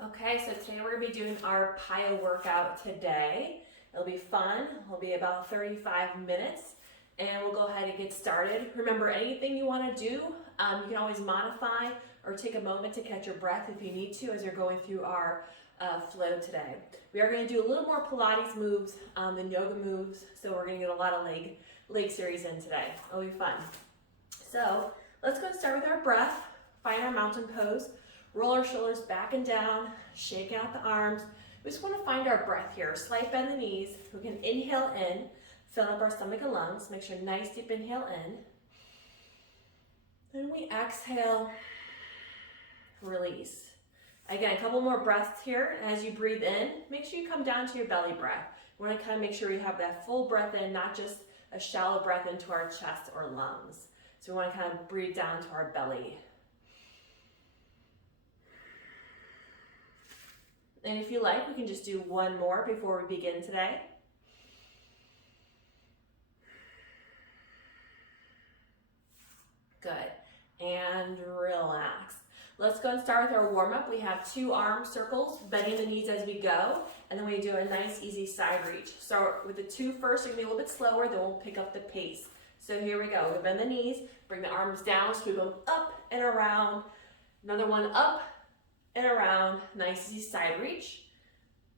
Okay, so today we're going to be doing our PiYo workout today. It'll be fun. It'll be about 35 minutes, and we'll go ahead and get started. Remember, anything you want to do, you can always modify or take a moment to catch your breath if you need to as you're going through our flow today. We are going to do a little more Pilates moves than yoga moves, so we're going to get a lot of leg series in today. It'll be fun. So let's go and start with our breath. Find our mountain pose. Roll our shoulders back and down, shake out the arms. We just want to find our breath here. Slight bend the knees. We can inhale in, fill up our stomach and lungs. Make sure nice deep inhale in. Then we exhale, release. Again, a couple more breaths here. As you breathe in, make sure you come down to your belly breath. We want to kind of make sure we have that full breath in, not just a shallow breath into our chest or lungs. So we want to kind of breathe down to our belly. And if you like, we can just do one more before we begin today. Good. And relax. Let's go and start with our warm-up. We have 2 arm circles, bending the knees as we go, and then we do a nice, easy side reach. Start with the 2 first. You're going to be a little bit slower, then we'll pick up the pace. So here we go. We bend the knees, bring the arms down, scoop them up and around. Another one up and around, nice easy side reach.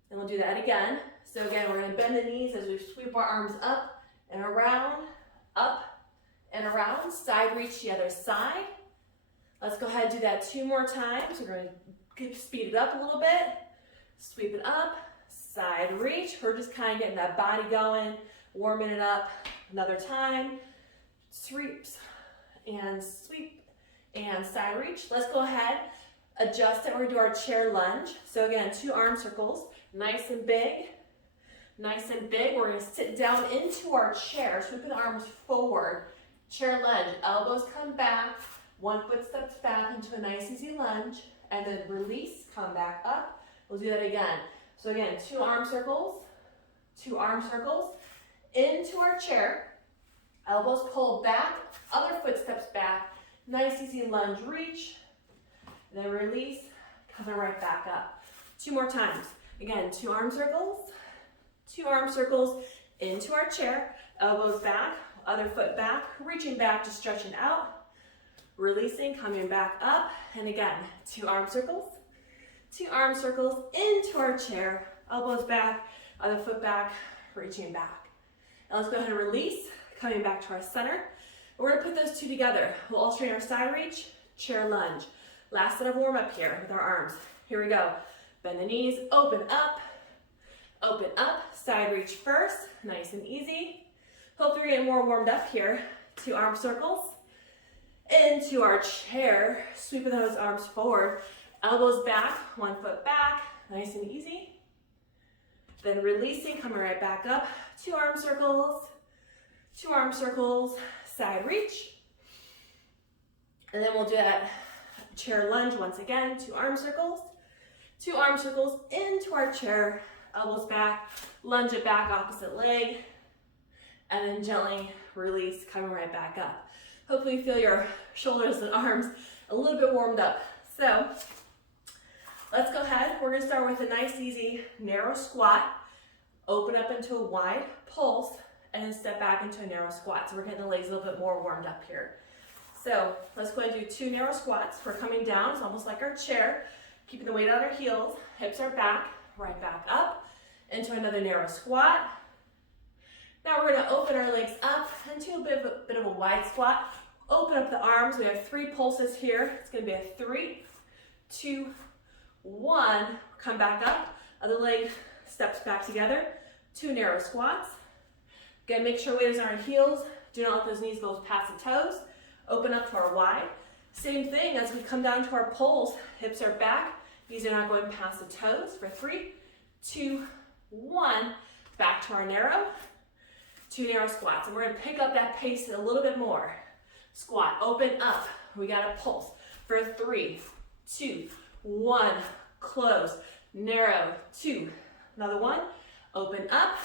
And we'll do that again. So again, we're going to bend the knees as we sweep our arms up and around, side reach the other side. Let's go ahead and do that 2 more times. We're going to speed it up a little bit. Sweep it up, side reach. We're just kind of getting that body going, warming it up. Another time, sweeps and sweep and side reach. Let's go ahead. Adjust it. We're going to do our chair lunge. So again, 2 arm circles, nice and big. Nice and big. We're going to sit down into our chair, sweeping the arms forward. Chair lunge. Elbows come back. 1 foot steps back into a nice easy lunge. And then release, come back up. We'll do that again. So again, 2 arm circles. 2 arm circles. Into our chair. Elbows pull back. Other foot steps back. Nice easy lunge reach. Then release, coming right back up. 2 more times. Again, 2 arm circles, 2 arm circles into our chair, elbows back, other foot back, reaching back, just stretching out, releasing, coming back up, and again, 2 arm circles into our chair, elbows back, other foot back, reaching back. Now let's go ahead and release, coming back to our center. We're gonna put those 2 together. We'll alternate our side reach, chair lunge. Last set of warm up here with our arms. Here we go. Bend the knees, open up, side reach first, nice and easy. Hopefully you're getting more warmed up here. 2 arm circles into our chair, sweeping those arms forward, elbows back, 1 foot back, nice and easy. Then releasing, coming right back up, 2 arm circles, side reach. And then we'll do that chair lunge once again, 2 arm circles into our chair, elbows back, lunge it back, opposite leg, and then gently release, coming right back up. Hopefully you feel your shoulders and arms a little bit warmed up. So let's go ahead. We're going to start with a nice, easy, narrow squat, open up into a wide pulse, and then step back into a narrow squat. So we're getting the legs a little bit more warmed up here. So let's go ahead and do 2 narrow squats. We're coming down, it's almost like our chair, keeping the weight on our heels, hips are back, right back up, into another narrow squat. Now we're gonna open our legs up into a bit of a wide squat. Open up the arms, we have 3 pulses here. It's gonna be a 3, 2, 1, come back up. Other leg steps back together, 2 narrow squats. Again, make sure weight is on our heels. Do not let those knees go past the toes. Open up to our wide. Same thing as we come down to our pulse, hips are back, knees are not going past the toes for 3, 2, 1, back to our narrow, 2 narrow squats. And we're gonna pick up that pace a little bit more. Squat, open up, we got a pulse for 3, 2, 1, close, narrow, 2, another one, open up,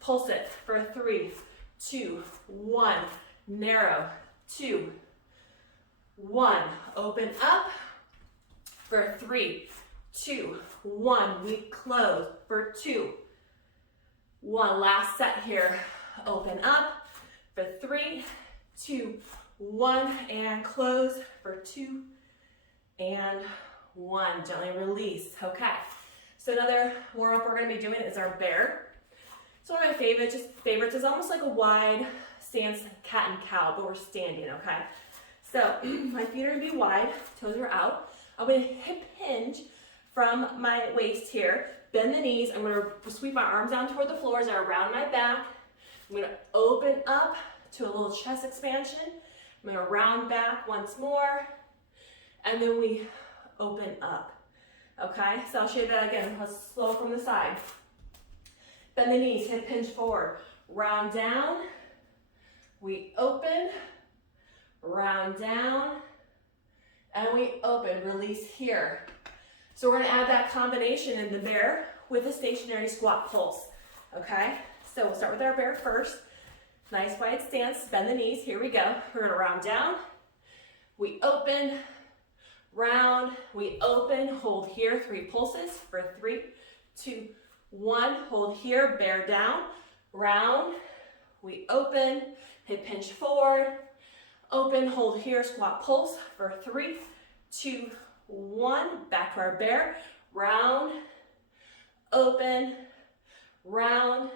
pulse it for 3, 2, 1, narrow, 2, 1, open up for 3, 2, 1. We close for 2, 1. Last set here. Open up for 3, 2, 1. And close for 2 and 1. Gently release. Okay. So another warm-up we're going to be doing is our bear. It's one of my favorites. It's almost like a wide stance cat and cow, but we're standing, okay? So my feet are going to be wide, toes are out. I'm going to hip hinge from my waist here. Bend the knees. I'm going to sweep my arms down toward the floor as I round my back. I'm going to open up to a little chest expansion. I'm going to round back once more. And then we open up. Okay, so I'll show you that again. Let's slow from the side. Bend the knees, hip hinge forward. Round down. We open. Round down. And we open. Release here. So we're going to add that combination in the bear with a stationary squat pulse. Okay, so we'll start with our bear first. Nice wide stance. Bend the knees. Here we go. We're going to round down. We open. Round, we open, hold here, 3 pulses for 3, 2, 1, hold here, bear down, round, we open, hip hinge forward, open, hold here, squat pulse for 3, 2, 1, back to our bear, round, open, round,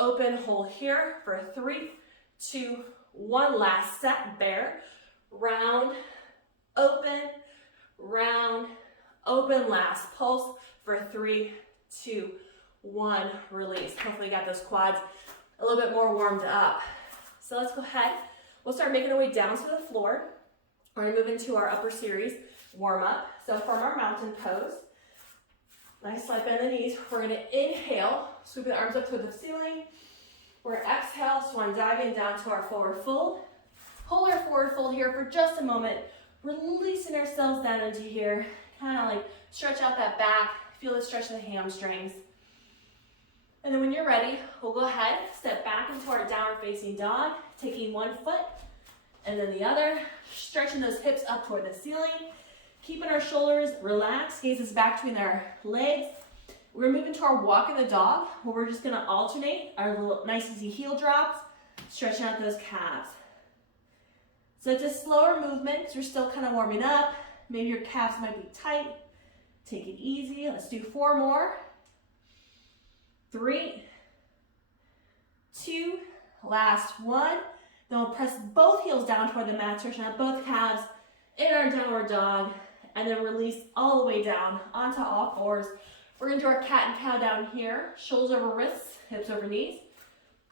open, hold here for 3, 2, 1, last set, bear, round, open, round, open, last pulse for 3, 2, 1, release. Hopefully you got those quads a little bit more warmed up. So let's go ahead. We'll start making our way down to the floor. We're gonna move into our upper series warm up. So from our mountain pose, nice slight bend the knees. We're gonna inhale, sweep the arms up toward the ceiling. We're gonna exhale, swan diving down to our forward fold. Hold our forward fold here for just a moment. Releasing ourselves down into here, kind of like stretch out that back, feel the stretch of the hamstrings. And then when you're ready, we'll go ahead, step back into our downward facing dog, taking one foot and then the other, stretching those hips up toward the ceiling, keeping our shoulders relaxed, gazes back between our legs. We're gonna move into our walk in the dog, where we're just gonna alternate our little nice easy heel drops, stretching out those calves. So it's a slower movement because we're still kind of warming up. Maybe your calves might be tight. Take it easy. Let's do 4 more. 3, 2, last 1. Then we'll press both heels down toward the mat, stretching out both calves in our downward dog, and then release all the way down onto all fours. We're gonna do our cat and cow down here. Shoulders over wrists, hips over knees.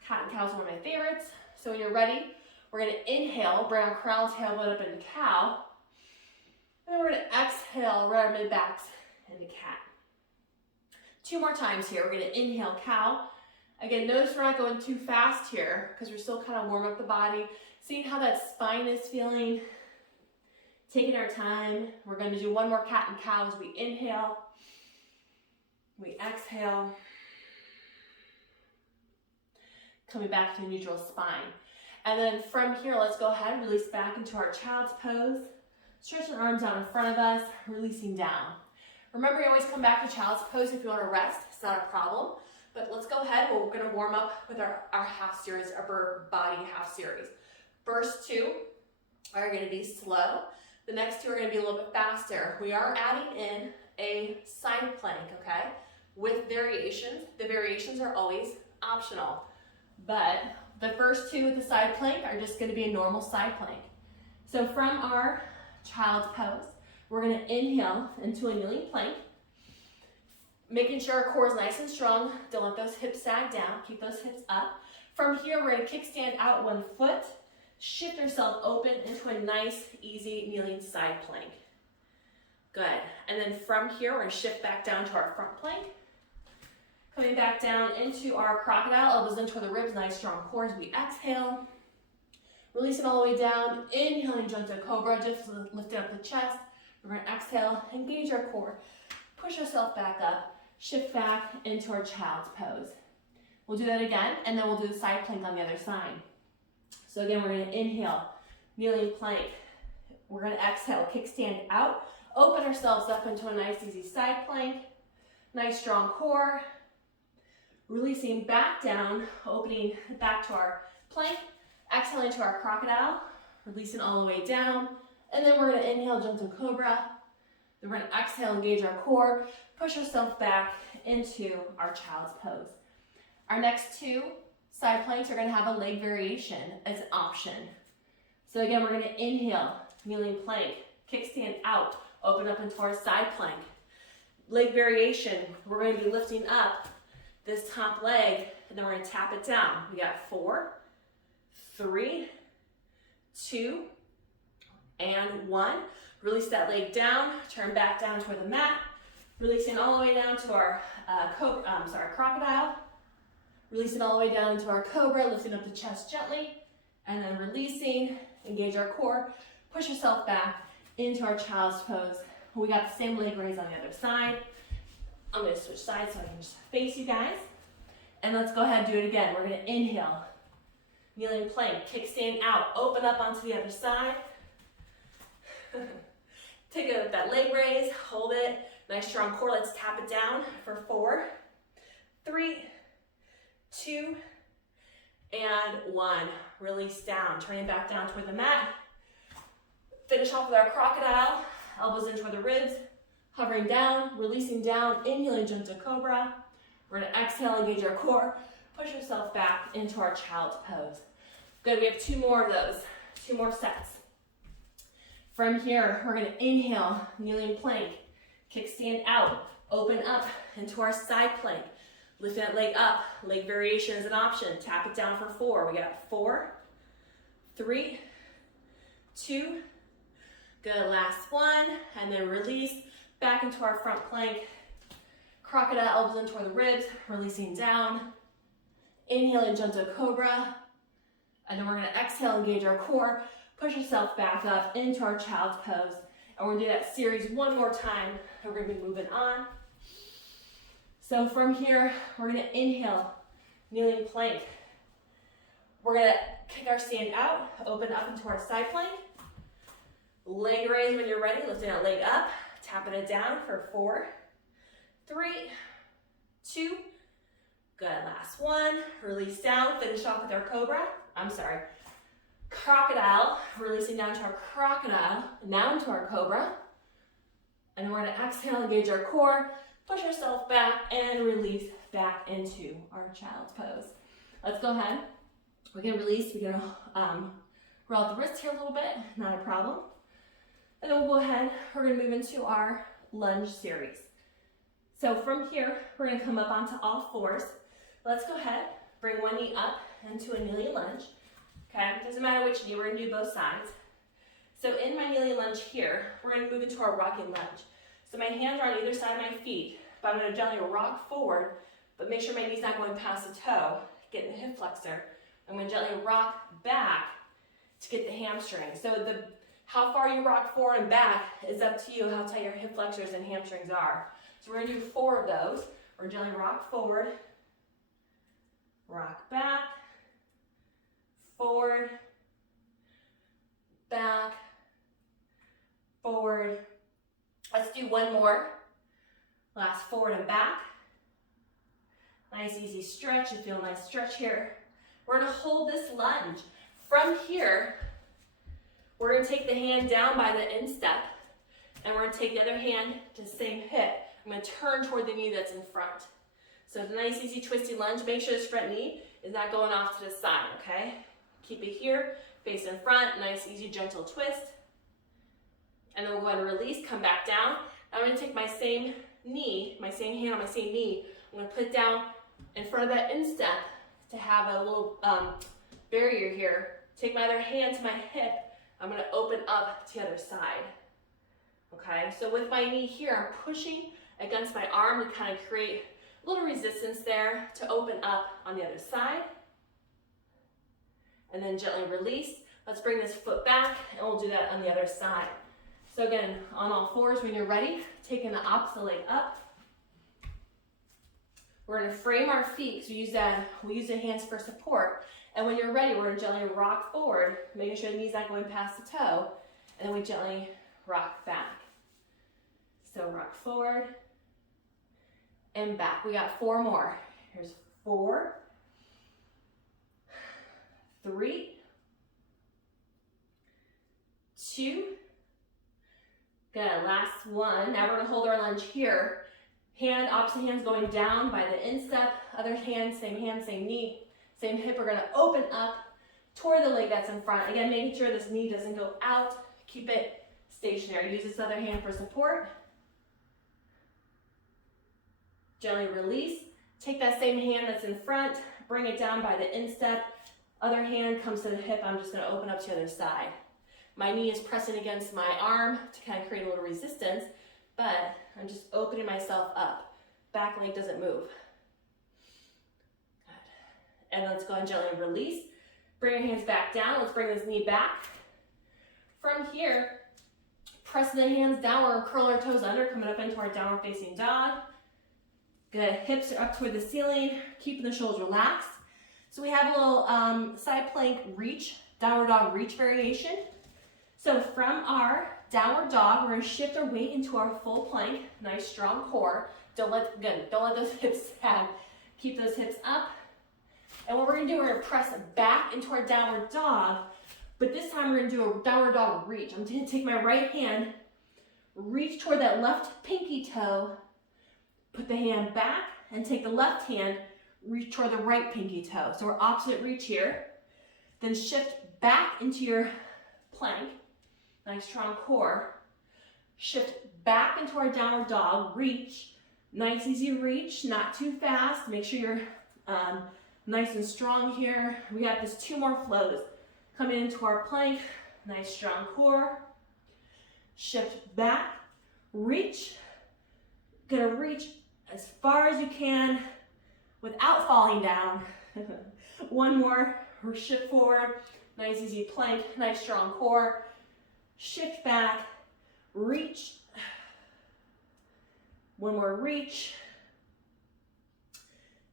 Cat and cow is one of my favorites. So when you're ready, we're going to inhale, bring our crown tailbone up into cow. And then we're going to exhale, right our mid backs into cat. 2 more times here. We're going to inhale, cow. Again, notice we're not going too fast here because we're still kind of warming up the body. Seeing how that spine is feeling. Taking our time. We're going to do 1 more cat and cow as we inhale. We exhale. Coming back to neutral spine. And then from here, let's go ahead and release back into our child's pose. Stretching arms out in front of us, releasing down. Remember, you always come back to child's pose if you want to rest. It's not a problem. But let's go ahead. We're going to warm up with our half series, upper body half series. First 2 are going to be slow. The next 2 are going to be a little bit faster. We are adding in a side plank, okay, with variations. The variations are always optional. But the first 2 with the side plank are just going to be a normal side plank. So from our child's pose, we're going to inhale into a kneeling plank, making sure our core is nice and strong. Don't let those hips sag down. Keep those hips up. From here, we're going to kickstand out 1 foot, shift yourself open into a nice, easy kneeling side plank. Good. And then from here, we're going to shift back down to our front plank. Coming back down into our crocodile, elbows in toward the ribs, nice strong core as we exhale. Releasing all the way down, inhaling junto cobra, just lifting up the chest. We're going to exhale, engage our core, push ourselves back up, shift back into our child's pose. We'll do that again, and then we'll do the side plank on the other side. So again, we're going to inhale, kneeling plank. We're going to exhale, kickstand out Open ourselves up into a nice easy side plank. Nice strong core. Releasing back down, opening back to our plank. Exhaling to our crocodile. Releasing all the way down. And then we're going to inhale, gentle cobra. Then we're going to exhale, engage our core. Push yourself back into our child's pose. Our next two side planks are going to have a leg variation as an option. So again, we're going to inhale, kneeling plank, kickstand out, open up into our side plank. Leg variation, we're going to be lifting up this top leg, and then we're going to tap it down. We got 4, 3, 2, and 1. Release that leg down, turn back down toward the mat, releasing all the way down to our crocodile. Releasing all the way down into our cobra, lifting up the chest gently, and then releasing, engage our core, push yourself back into our child's pose. We got the same leg raise on the other side. I'm going to switch sides so I can just face you guys. And let's go ahead and do it again. We're going to inhale, kneeling plank, kickstand out, open up onto the other side. Take that leg raise, hold it, nice strong core. Let's tap it down for 4, 3, 2, and 1. Release down, turning back down toward the mat. Finish off with our crocodile, elbows in toward the ribs, hovering down, releasing down, inhaling gentle cobra. We're going to exhale, engage our core, push yourself back into our child's pose. Good, we have 2 more of those, 2 more sets. From here, we're going to inhale, kneeling plank, kickstand out, open up into our side plank. Lift that leg up, leg variation is an option. Tap it down for 4. We got 4, 3, 2, good, last one, and then release back into our front plank. Crocodile, elbows in toward the ribs, releasing down. Inhaling, gentle cobra, and then we're going to exhale, engage our core, push yourself back up into our child's pose, and we're going to do that series 1 more time. We're going to be moving on. So from here, we're going to inhale, kneeling plank. We're going to kick our stand out, open up into our side plank. Leg raise when you're ready, lifting that leg up, tapping it down for 4, 3, 2, good, last one. Release down, finish off with our crocodile, releasing down to our crocodile, now into our cobra. And then we're going to exhale, engage our core, push yourself back, and release back into our child's pose. Let's go ahead. We're going to release. We're going to roll out the wrists here a little bit, not a problem. And then we'll go ahead. We're going to move into our lunge series. So from here, we're going to come up onto all 4s. Let's go ahead. Bring one knee up into a kneeling lunge. Okay, doesn't matter which knee, we're going to do both sides. So in my kneeling lunge here, we're going to move into our rocking lunge. So my hands are on either side of my feet, but I'm going to gently rock forward, but make sure my knee's not going past the toe, get in the hip flexor. I'm going to gently rock back to get the hamstring. So how far you rock forward and back is up to you, how tight your hip flexors and hamstrings are. So we're going to do 4 of those. We're gently rock forward, rock back, forward, back, forward. Let's do 1 more. Last, forward and back. Nice easy stretch. You feel a nice stretch here. We're going to hold this lunge. From here, we're going to take the hand down by the instep, and we're going to take the other hand to the same hip. I'm going to turn toward the knee that's in front. So it's a nice easy twisty lunge. Make sure this front knee is not going off to the side, okay? Keep it here, face in front, nice easy gentle twist. And then we'll go ahead and release, come back down. Now I'm going to take my same knee, my same hand on my same knee. I'm going to put it down in front of that instep to have a little barrier here. Take my other hand to my hip. I'm going to open up to the other side. Okay, so with my knee here, I'm pushing against my arm to kind of create a little resistance there to open up on the other side. And then gently release. Let's bring this foot back, and we'll do that on the other side. So again, on all 4s, when you're ready, taking the opposite leg up. We're going to frame our feet, so we use the hands for support. And when you're ready, we're going to gently rock forward, making sure the knee's not going past the toe, and then we gently rock back. So rock forward and back. We got 4 more. Here's 4, 3, 2, good, last one. Now we're gonna hold our lunge here. Opposite hand's going down by the instep, other hand, same knee, same hip. We're gonna open up toward the leg that's in front. Again, making sure this knee doesn't go out. Keep it stationary. Use this other hand for support. Gently release. Take that same hand that's in front, bring it down by the instep. Other hand comes to the hip. I'm just gonna open up to the other side. My knee is pressing against my arm to kind of create a little resistance, but I'm just opening myself up. Back leg doesn't move. Good. And let's go and gently release. Bring your hands back down. Let's bring this knee back. From here, press the hands down or curl our toes under, coming up into our downward facing dog. Good, hips are up toward the ceiling, keeping the shoulders relaxed. So we have a little side plank reach, downward dog reach variation. So from our downward dog, we're gonna shift our weight into our full plank, nice strong core. Don't let those hips sag. Keep those hips up. And what we're gonna do, we're gonna press back into our downward dog, but this time we're gonna do a downward dog reach. I'm gonna take my right hand, reach toward that left pinky toe, put the hand back, and take the left hand, reach toward the right pinky toe. So we're opposite reach here. Then shift back into your plank, nice strong core. Shift back into our downward dog, reach, nice easy reach, not too fast. Make sure you're nice and strong here. We got this 2 more flows. Coming into our plank, nice strong core. Shift back, reach. Gonna reach as far as you can without falling down. 1 more, shift forward, nice easy plank, nice strong core. Shift back, reach. 1 more reach.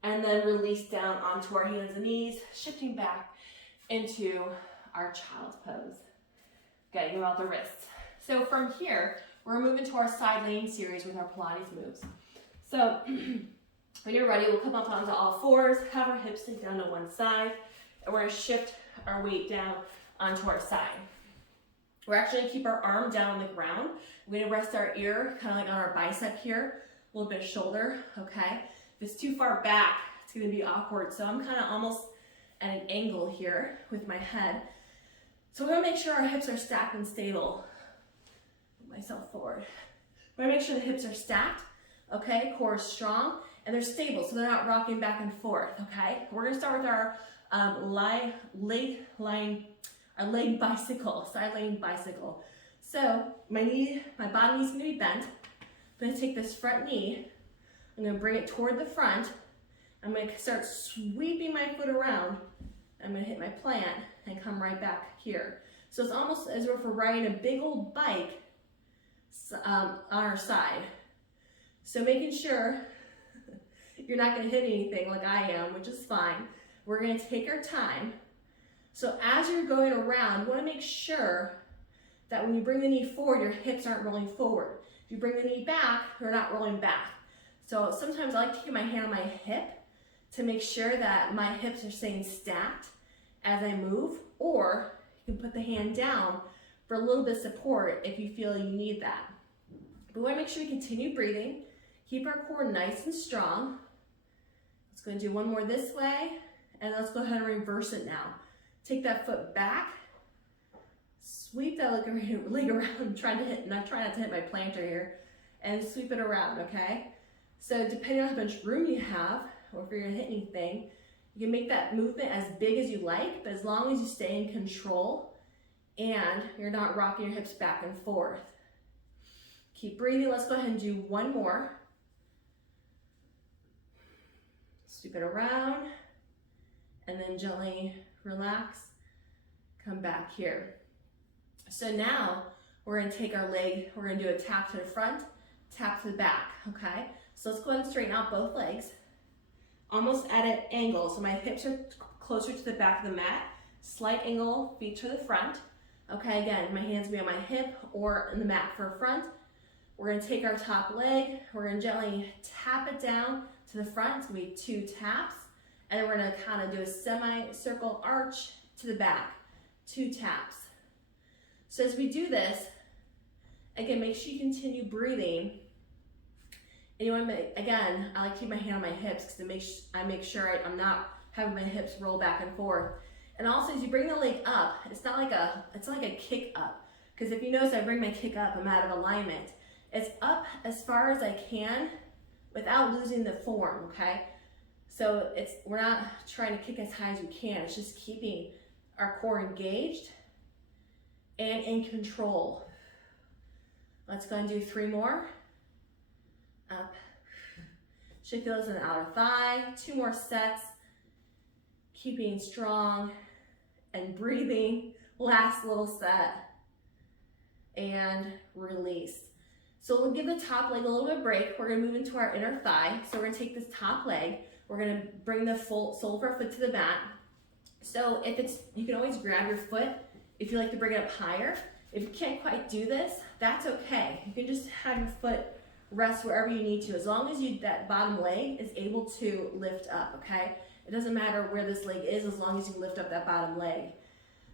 And then release down onto our hands and knees, shifting back into our child's pose. Getting about the wrists. So from here, we're moving to our side laying series with our Pilates moves. So when you're ready, we'll come up onto all 4s, have our hips sink down to one side, and we're gonna shift our weight down onto our side. We're actually gonna keep our arm down on the ground. We're gonna rest our ear kind of like on our bicep here, a little bit of shoulder, okay? If it's too far back, it's gonna be awkward. So I'm kind of almost at an angle here with my head. So we're gonna make sure our hips are stacked and stable. Move myself forward. We're gonna make sure the hips are stacked, okay? Core is strong, and they're stable, so they're not rocking back and forth, okay? We're gonna start with our leg bicycle, side laying bicycle. So my bottom knee's gonna be bent. I'm gonna take this front knee, I'm gonna bring it toward the front. I'm gonna start sweeping my foot around. I'm gonna hit my plant and come right back here. So it's almost as if we're riding a big old bike on our side. So making sure you're not gonna hit anything like I am, which is fine. We're gonna take our time. So as you're going around, you wanna make sure that when you bring the knee forward, your hips aren't rolling forward. If you bring the knee back, you're not rolling back. So sometimes I like to keep my hand on my hip to make sure that my hips are staying stacked as I move, or you can put the hand down for a little bit of support if you feel you need that. But we wanna make sure we continue breathing, keep our core nice and strong. Let's go and do 1 more this way, and let's go ahead and reverse it now. Take that foot back, sweep that leg around, not trying not to hit my plantar here, and sweep it around, okay? So depending on how much room you have, or if you're gonna hit anything, you can make that movement as big as you like, but as long as you stay in control and you're not rocking your hips back and forth. Keep breathing. Let's go ahead and do 1 more. Sweep it around, and then gently relax, come back here. So now we're gonna take our leg, we're gonna do a tap to the front, tap to the back, okay? So let's go ahead and straighten out both legs, almost at an angle. So my hips are closer to the back of the mat, slight angle, feet to the front. Okay, again, my hands will be on my hip or in the mat for front. We're gonna take our top leg, we're gonna gently tap it down to the front. It's gonna be 2 taps. And then we're gonna kind of do a semi-circle arch to the back, 2 taps. So as we do this, again, make sure you continue breathing. And you want to make, again, I like to keep my hand on my hips because I make sure I'm not having my hips roll back and forth. And also, as you bring the leg up, it's not like a kick up. Because if you notice, I bring my kick up, I'm out of alignment. It's up as far as I can without losing the form, okay? So we're not trying to kick as high as we can. It's just keeping our core engaged and in control. Let's go and do 3 more. Up. Should feel this in the outer thigh. 2 more sets. Keeping strong and breathing. Last little set. And release. So we'll give the top leg a little bit of break. We're gonna move into our inner thigh. So we're gonna take this top leg. We're gonna bring the full sole of our foot to the mat. So you can always grab your foot if you like to bring it up higher. If you can't quite do this, that's okay. You can just have your foot rest wherever you need to, as long as that bottom leg is able to lift up, okay? It doesn't matter where this leg is, as long as you lift up that bottom leg.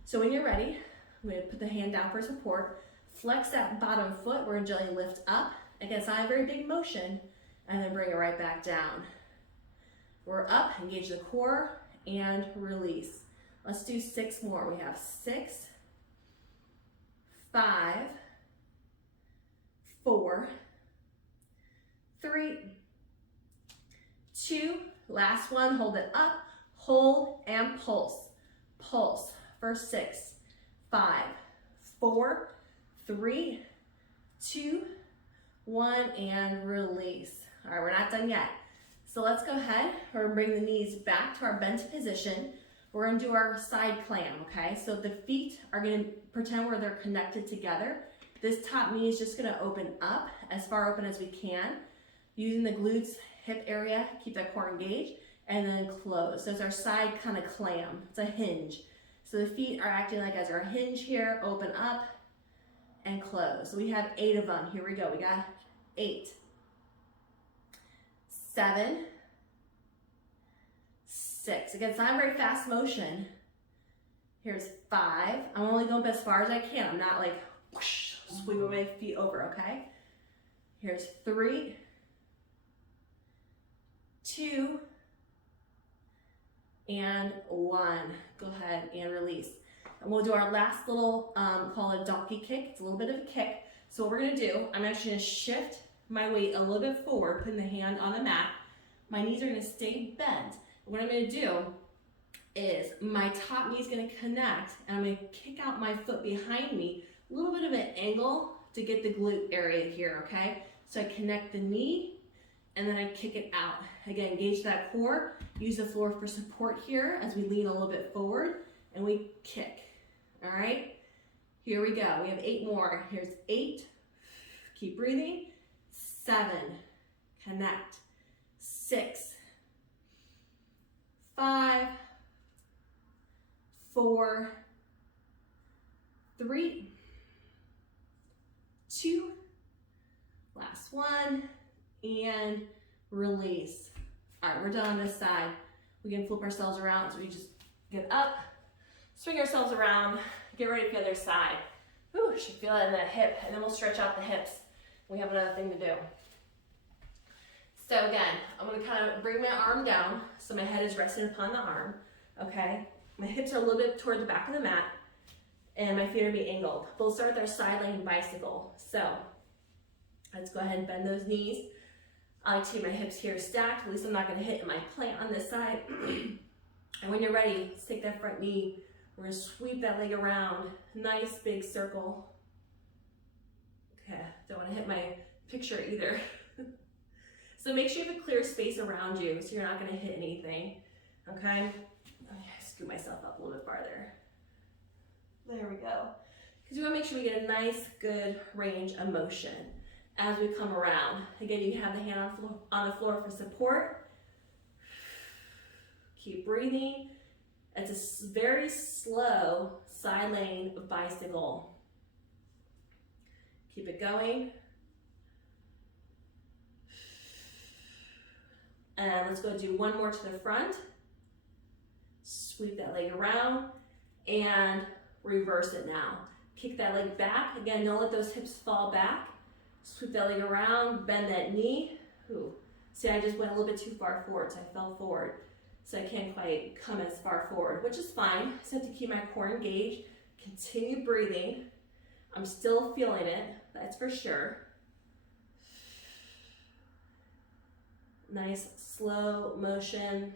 So when you're ready, I'm gonna put the hand down for support, flex that bottom foot, we're gonna gently lift up. Again, it's not a very big motion, and then bring it right back down. We're up, engage the core, and release. Let's do 6 more. We have 6, 5, 4, 3, 2, last one, hold it up, hold and pulse. Pulse for 6, 5, 4, 3, 2, 1, and release. All right, we're not done yet. So let's go ahead, we're gonna bring the knees back to our bent position. We're gonna do our side clam, okay? So the feet are gonna pretend where they're connected together. This top knee is just gonna open up, as far open as we can. Using the glutes, hip area, keep that core engaged, and then close. So it's our side kind of clam, it's a hinge. So the feet are acting like as our hinge here, open up and close. So we have 8 of them, here we go, we got 8, 7, 6. Again, it's not a very fast motion. Here's 5. I'm only going as far as I can. I'm not like whoosh, sweeping my feet over, okay? Here's 3, 2, and 1. Go ahead and release. And we'll do our last little, call it a donkey kick. It's a little bit of a kick. So what we're gonna do, I'm actually gonna shift my weight a little bit forward, putting the hand on the mat. My knees are gonna stay bent. What I'm gonna do is my top knee is gonna connect, and I'm gonna kick out my foot behind me, a little bit of an angle to get the glute area here, okay? So I connect the knee, and then I kick it out. Again, engage that core, use the floor for support here as we lean a little bit forward, and we kick, all right? Here we go, we have 8 more. Here's 8, keep breathing. 7, connect. 6, 5, 4, 3, 2, last one, and release. All right, we're done on this side. We can flip ourselves around, so we just get up, swing ourselves around, get ready for the other side. Ooh, should feel it in that hip, and then we'll stretch out the hips. We have another thing to do. So again, I'm gonna kind of bring my arm down so my head is resting upon the arm, okay? My hips are a little bit toward the back of the mat, and my feet are being angled. We'll start with our side laying bicycle. So let's go ahead and bend those knees. I like to keep my hips here stacked. At least I'm not gonna hit my plant on this side. And when you're ready, let's take that front knee. We're gonna sweep that leg around. Nice big circle. Okay, don't wanna hit my picture either. So make sure you have a clear space around you so you're not gonna hit anything, okay? Scoot myself up a little bit farther. There we go. Because we wanna make sure we get a nice, good range of motion as we come around. Again, you can have the hand on the floor for support. Keep breathing. It's a very slow side laying bicycle. Keep it going. And let's go do one more to the front. Sweep that leg around and reverse it now. Kick that leg back. Again, don't let those hips fall back. Sweep that leg around, bend that knee. Ooh. See, I just went a little bit too far forward, so I fell forward. So I can't quite come as far forward, which is fine. I just have to keep my core engaged. Continue breathing. I'm still feeling it, that's for sure. Nice slow motion.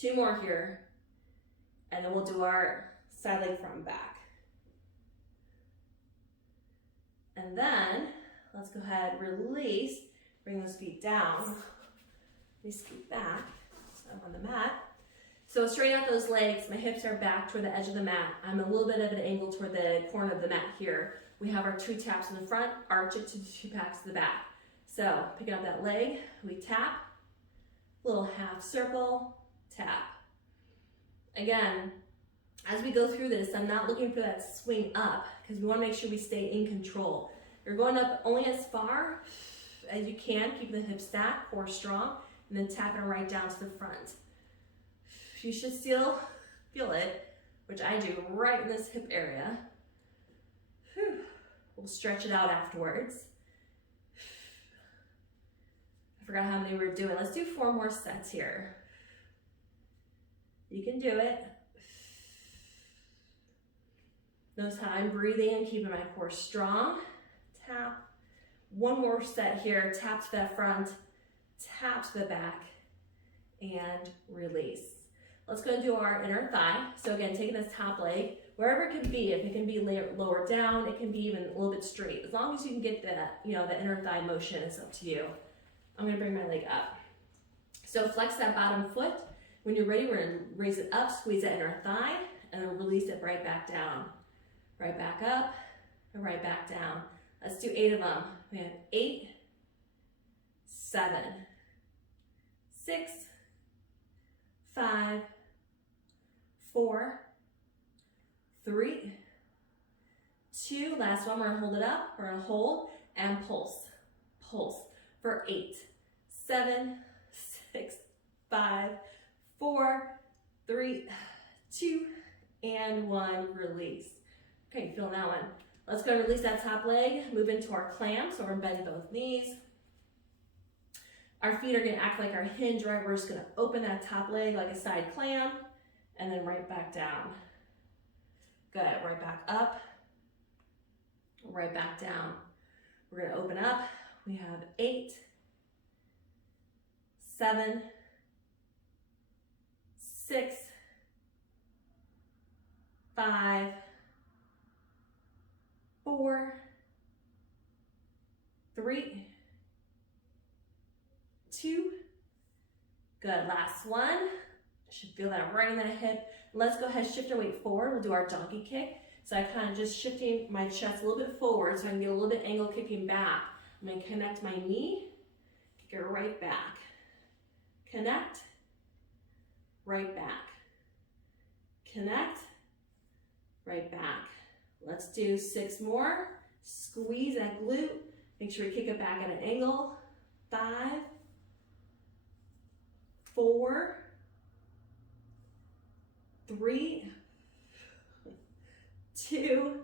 2 more here, and then we'll do our side leg front and back. And then let's go ahead, release, bring those feet down. These feet back, so I'm on the mat. So straighten out those legs, my hips are back toward the edge of the mat. I'm a little bit of an angle toward the corner of the mat here. We have our 2 taps in the front, arch it to 2 packs to the back. So picking up that leg, we tap, little half circle, tap. Again, as we go through this, I'm not looking for that swing up because we want to make sure we stay in control. You're going up only as far as you can, keeping the hips stacked, core strong, and then tapping right down to the front. You should still feel it, which I do right in this hip area. Whew. We'll stretch it out afterwards. I forgot how many we were doing. Let's do 4 more sets here. You can do it. Notice how I'm breathing and keeping my core strong. Tap. 1 more set here. Tap to that front, tap to the back, and release. Let's go and do our inner thigh. So again, taking this top leg, wherever it can be, if it can be lower down, it can be even a little bit straight. As long as you can get the inner thigh motion, it's up to you. I'm gonna bring my leg up. So flex that bottom foot. When you're ready, we're gonna raise it up, squeeze that inner thigh, and then release it right back down. Right back up, and right back down. Let's do 8 of them. We have 8, 7, 6, 5, 4, 3, 2, last one, we're gonna hold it up, we're gonna hold and pulse, pulse for 8, 7, 6, 5, 4, 3, 2, and 1, release. Okay, feel that one. Let's go and release that top leg, move into our clam, so we're gonna bend both knees. Our feet are gonna act like our hinge, right? We're just gonna open that top leg like a side clam, and then right back down. Good, right back up, right back down. We're gonna open up. We have 8, 7, 6, 5, 4, 3, 2, good, last one. Should feel that right in that hip. Let's go ahead, shift our weight forward. We'll do our donkey kick. So I kind of just shifting my chest a little bit forward so I can get a little bit angle kicking back. I'm gonna connect my knee, kick it right back. Connect, right back. Connect, right back. Let's do 6 more. Squeeze that glute. Make sure you kick it back at an angle. 5, 4, 3, 2,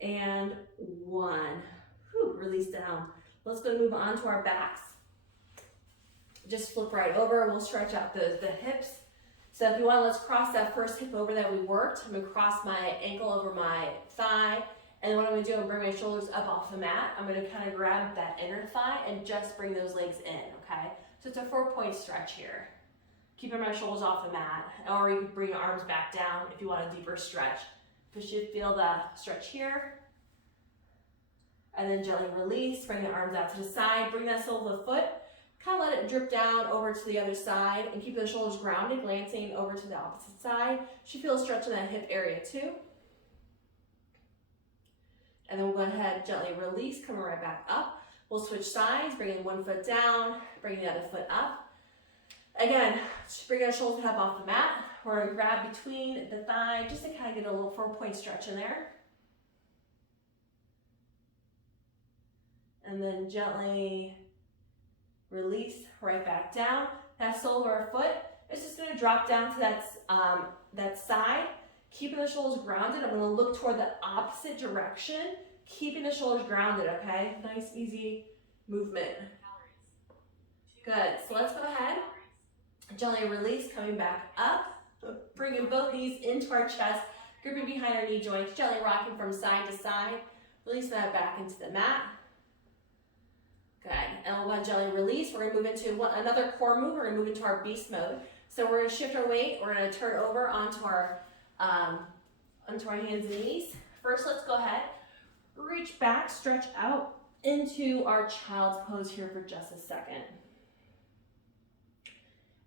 and 1. Whew, release down. Let's go move on to our backs. Just flip right over. We'll stretch out the hips. So if you want, let's cross that first hip over that we worked. I'm gonna cross my ankle over my thigh. And what I'm gonna do, I'm bring my shoulders up off the mat. I'm gonna kind of grab that inner thigh and just bring those legs in, okay? So it's a 4-point stretch here. Keeping my shoulders off the mat, or you can bring your arms back down if you want a deeper stretch. You should feel the stretch here. And then gently release, bring the arms out to the side, bring that sole of the foot, kind of let it drip down over to the other side and keep the shoulders grounded, glancing over to the opposite side. You should feel a stretch in that hip area too. And then we'll go ahead, gently release, coming right back up. We'll switch sides, bringing one foot down, bringing the other foot up. Again, just bring our shoulders up off the mat. We're gonna grab between the thigh just to kind of get a little 4-point stretch in there. And then gently release, right back down. That sole of our foot is just gonna drop down to that side, keeping the shoulders grounded. I'm gonna look toward the opposite direction, keeping the shoulders grounded, okay? Nice, easy movement. Good, so let's go ahead. Gently release, coming back up. Bringing both knees into our chest, gripping behind our knee joints, gently rocking from side to side. Release that back into the mat. Good, and we'll go ahead and gently release. We're gonna move into another core move. We're gonna move into our beast mode. So we're gonna shift our weight. We're gonna turn over onto our hands and knees. First, let's go ahead, reach back, stretch out into our child's pose here for just a second.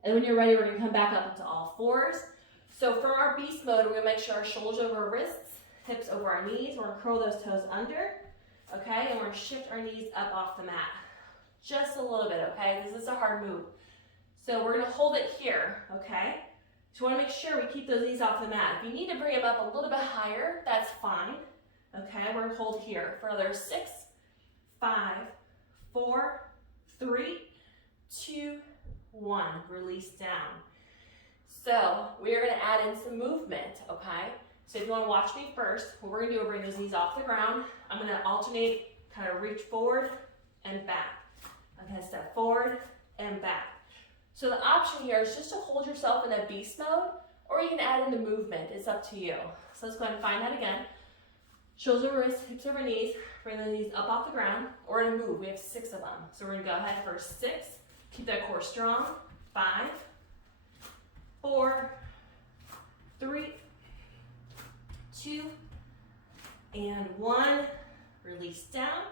And when you're ready, we're gonna come back up to all fours. So from our beast mode, we're gonna make sure our shoulders over our wrists, hips over our knees. We're gonna curl those toes under, okay? And we're gonna shift our knees up off the mat. Just a little bit, okay? This is a hard move. So we're gonna hold it here, okay? So we wanna make sure we keep those knees off the mat. If you need to bring them up a little bit higher, that's fine, okay? We're gonna hold here for another 6, 5, 4, 3, 2, 1. Release down. So we are gonna add in some movement, okay? So if you wanna watch me first, what we're gonna do is bring those knees off the ground. I'm gonna alternate, kind of reach forward and back. Okay, step forward and back. So the option here is just to hold yourself in that beast mode, or you can add in the movement. It's up to you. So let's go ahead and find that again. Shoulders over wrists, hips over knees. Bring the knees up off the ground. Or to move. We have 6 of them. So we're gonna go ahead for 6. Keep that core strong. 5, 4, 3, 2, and 1. Release down.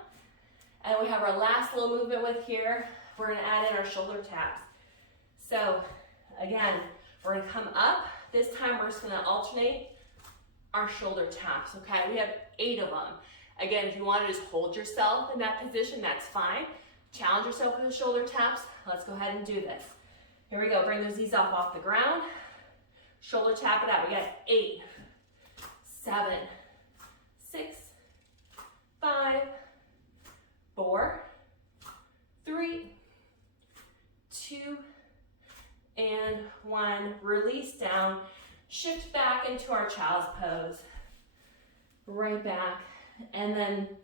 And we have our last little movement with here. We're gonna add in our shoulder taps. So again, we're gonna come up. This time we're just gonna alternate our shoulder taps, okay? We have 8 of them. Again, if you wanna just hold yourself in that position, that's fine. Challenge yourself with the shoulder taps. Let's go ahead and do this. Here we go, bring those knees up off the ground. Shoulder tap it out. We got 8, 7, 6, 5, 4, 3, 2, and 1. Release down. Shift back into our child's pose. Right back. And then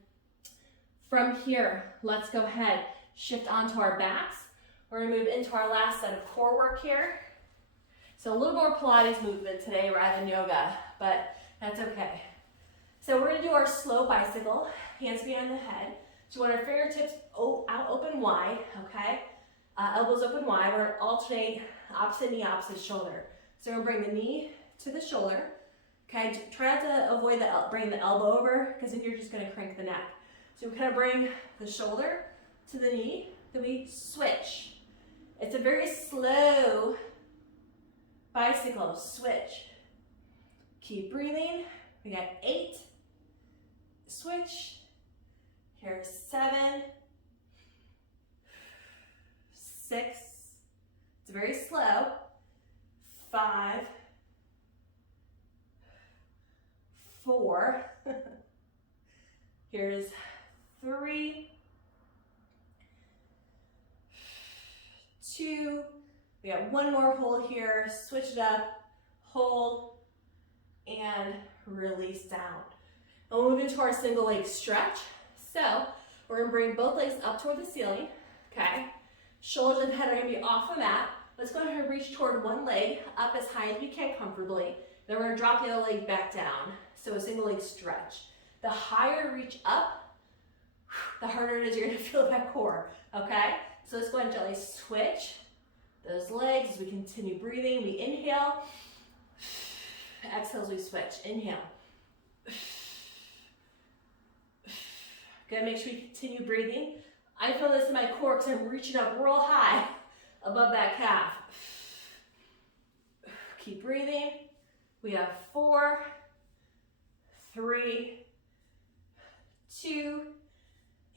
from here, let's go ahead, shift onto our backs. We're gonna move into our last set of core work here. So a little more Pilates movement today rather than yoga, but that's okay. So we're gonna do our slow bicycle, hands behind the head. So we want our fingertips out open wide, okay? Elbows open wide. We're gonna alternate opposite knee, opposite shoulder. So we're gonna bring the knee to the shoulder, okay? Try not to avoid bringing the elbow over, because if you're just gonna crank the neck. So we kind of bring the shoulder to the knee, then we switch. It's a very slow bicycle switch. Keep breathing. We got 8. Switch. Here's 7. 6. It's very slow. 5. 4. Here's 3. 2. We got 1 more hold here. Switch it up. Hold. And release down. And we'll move into our single leg stretch. So we're gonna bring both legs up toward the ceiling, okay? Shoulders and head are gonna be off the mat. Let's go ahead and reach toward one leg up as high as we can comfortably. Then we're gonna drop the other leg back down. So a single leg stretch. The higher you reach up, the harder it is you're gonna feel that core, okay? So let's go ahead and gently switch those legs as we continue breathing. We inhale, exhale as we switch. Inhale. Good, make sure you continue breathing. I feel this in my core because I'm reaching up real high above that calf. Keep breathing. We have 4, 3, 2,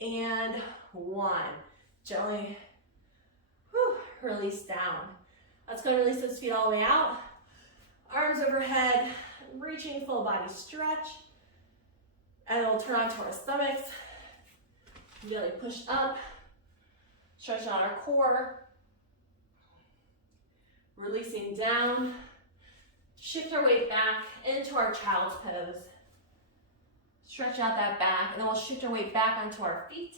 and 1. Gently release down. Let's go and release those feet all the way out. Arms overhead, reaching full body stretch. And then we'll turn onto our stomachs. Gently push up. Stretch out our core. Releasing down. Shift our weight back into our child's pose. Stretch out that back, and then we'll shift our weight back onto our feet.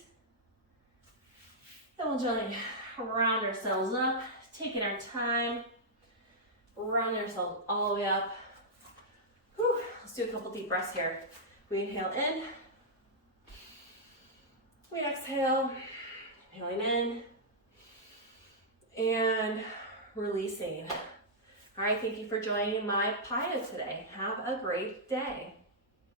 Then we'll gently round ourselves up, taking our time, round ourselves all the way up. Whew. Let's do a couple deep breaths here. We inhale in. We exhale, inhaling in, and releasing. All right, thank you for joining my PiYo today. Have a great day.